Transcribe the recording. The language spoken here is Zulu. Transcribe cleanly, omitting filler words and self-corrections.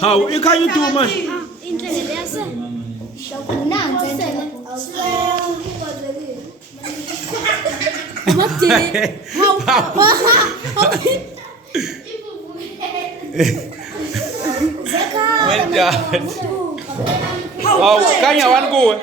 How you can you do, man? Well done. Oh, can you one go?